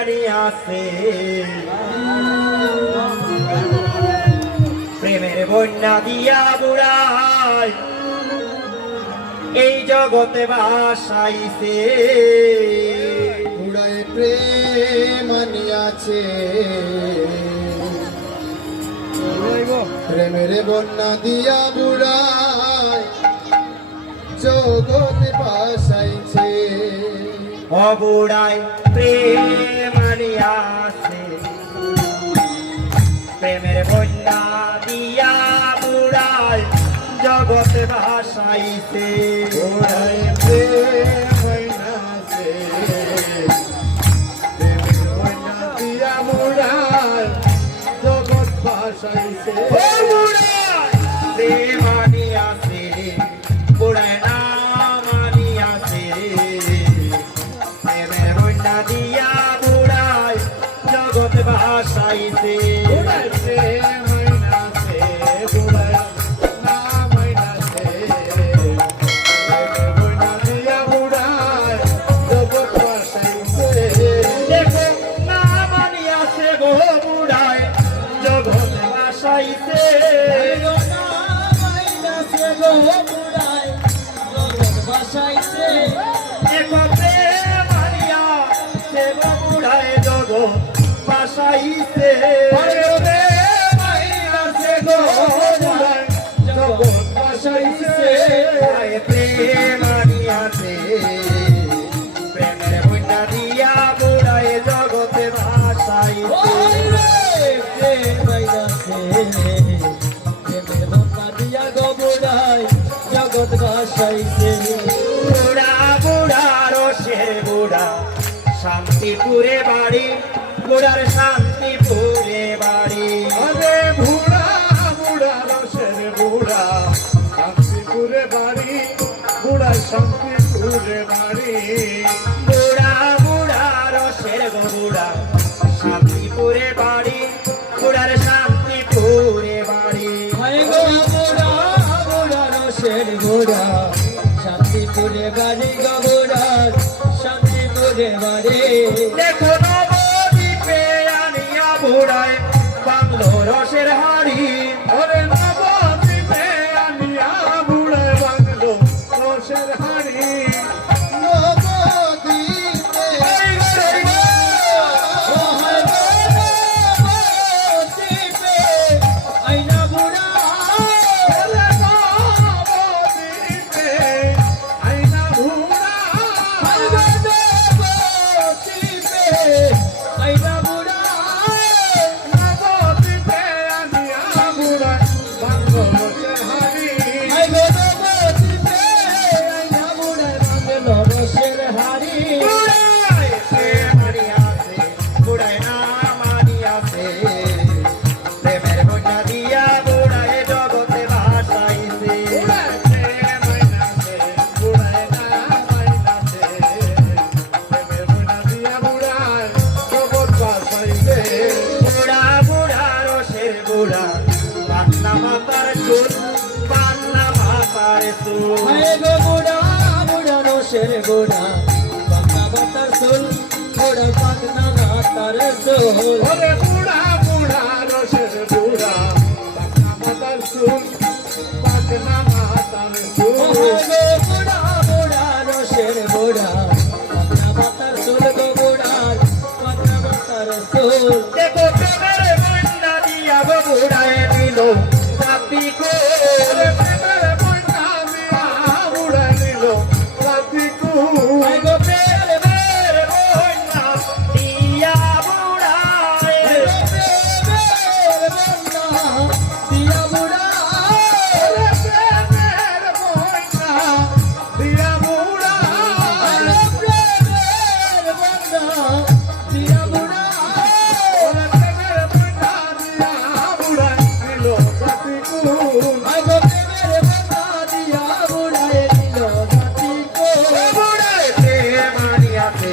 মারিয়াছে প্রেমের বন্যা দিয়া বুড়ায় এই জগতে বাসাইছে বুড়ায় প্রেম আনিয়াছে প্রেমের বন্যা দিয়া বুড়ায় জগতে বাসাইছে অবুড়ায় প্রেম আনিয়াছে প্রেমের বন্যা দিয়া বুড়ায় জগতে ভাসাইছে বুড়ায় প্রেম আনিয়াছে প্রেমের বন্যা দিয়া বুড়ায় জগৎ বাসাইছে বুড়ায় প্রেম আনিয়াছে বুড়ায় নাম আনিয়াছে প্রেমের বন্যা দিয়া বুড়ায় জগতে ভাসাইছে বুড়ায় প্রেম আনিয়াছে বুড়ায় নাম আনিয়াছে প্রেমের বন্যা দিয়া বুড়ায় জগৎ বাসাইছে দেখো নাম আনিয়াছে গো বুড়ায় জগতে ভাসাইছে দেখো প্রেম আনিয়াছে গো বুড়ায় জগৎ ভাসাইছে প্রেম আনিয়াছে প্রেমের বন্যা দিয়া বুড়ায় জগতে ভাসাইছে জগৎ ভাসাইছে বুড়া বুড়া রসের বুড়া শান্তিপুরে বাড়ি বুড়ার শান্তিপুরে বাড়ি আরে বুড়া বুড়া রসের বুড়া শান্তিপুরে বাড়ি বুড়া শান্তিপুরে বাড়ি বুড়া বুড়া রসের বুড়া শান্তিপুরে বাড়ি বুড়ার শান্তিপুরে বাড়ি ঘোড়া শান্তিপুরে বাড়ি গৌড়ার শান্তিপুরে বাড়ি দেখো নবদ্বীপে আনিয়া বুড়ায় বাংলো রসের হাড়ি ওরে নবদ্বীপে আনিয়া বুড়া বাংলো রসের হাড়ি নবদ্বীপে আইনা বুড়া ওরে নবদ্বীপে আইনা বুড়া আইনা বুড়া নবদ্বীপে আনিয়া বুড়া বাংলো রসের হাড়ি আইনা বুড়া বাংলো রসের হাড়ি বুড়ায় প্রেম আনিয়াছে বুড়ায় নাম আনিয়াছে প্রেমের বন্যা দিয়া বুড়ায় জগতে ভাসাইছে বুড়া বুড়া রসের বুড়া পাটনা মাতার চুল পাটনা মাতার চুল বুড়া বুড়া রসের বুড়া বাঁকা বাতার সোল বুড়া পাটনা মাতার সোল বুড়া বুড়া রসের বুড়া পাটনা মাতার সোল গো বুড়া পাটনা মাতার সোল দেখো প্রেমের বন্যা দিয়া গো বুড়ায় দিল রাতি কো গো প্রেমের বন্যা দিয়া বুড়ায় দিয়া বুড়া দিয়া বুড়া বুড়ায় প্রেম আনিয়াছে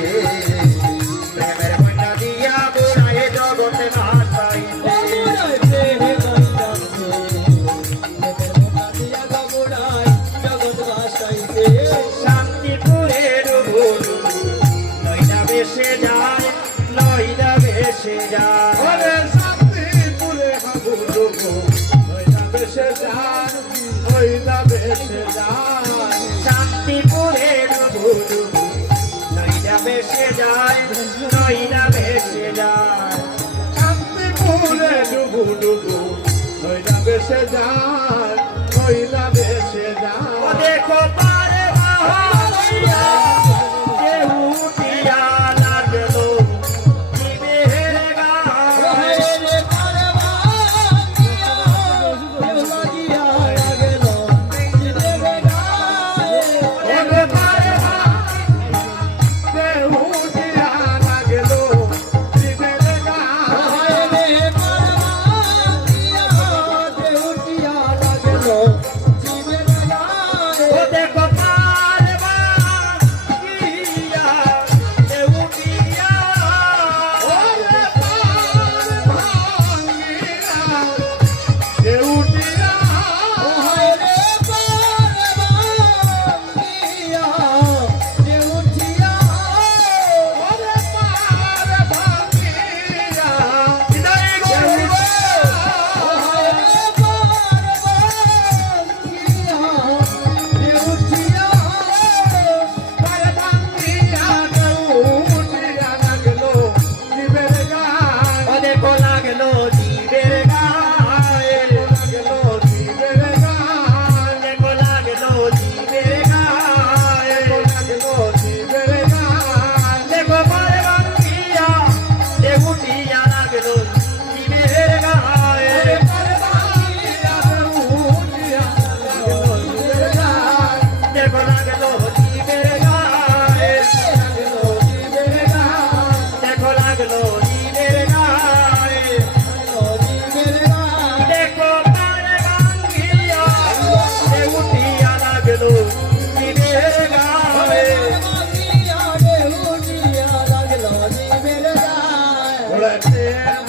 প্রেমের বন্যা দিয়া বুড়ায় জগতে ভাসাইছে শান্তিপুরের বুড়ো নইটা বেশে যায় নইরা ভেসে যায় শান্তিপুরে ডুবু ডুবু নইলা বেসে যায় নইলা বেসে ও যায় দেখো পারে বাহারিয়া যে উঠিয়া লাগলো জীবের গায়ে রে পারবা কেউ লাগিয়া গেল জীবের গায়ে ওরে পারে দেহ দিয়া লাগলো জীবের গায়ে রে পারবা দেউটিয়া লাগলো জীবের গায়ে ও দেখো পারে বাহারিয়া যে উঠিয়া ওরে পার ভাঙ্গিয়া দেউটিয়া রে পারবা দেউটিয়া ওরে পার ভাঙ্গিয়া বিদায় করব পার ভাঙ্গিয়া দেউটিয়া লাগলো জীবের গায়ে ও দেখো লাগলো জীবের গায়ে লাগলো জীবের গায়ে দেখো লাগলো জীবের গায়ে লাগলো জীবের গায়ে দেখো পারে বাঙ্গিয়া যে উঠিয়া লাগলো জীবের গায়ে পার ভাঙ্গিয়া দেউটিয়া লাগলো জীবের গায়ে দেখো লাগলো জীবের গায়ে লাগলো জীবের গায়ে দেখো লাগলো জীবের গায়ে দেখো পারে বাঙ্গিয়া যে উঠিয়া লাগলো জীবের গায়ে ওরে প্রেম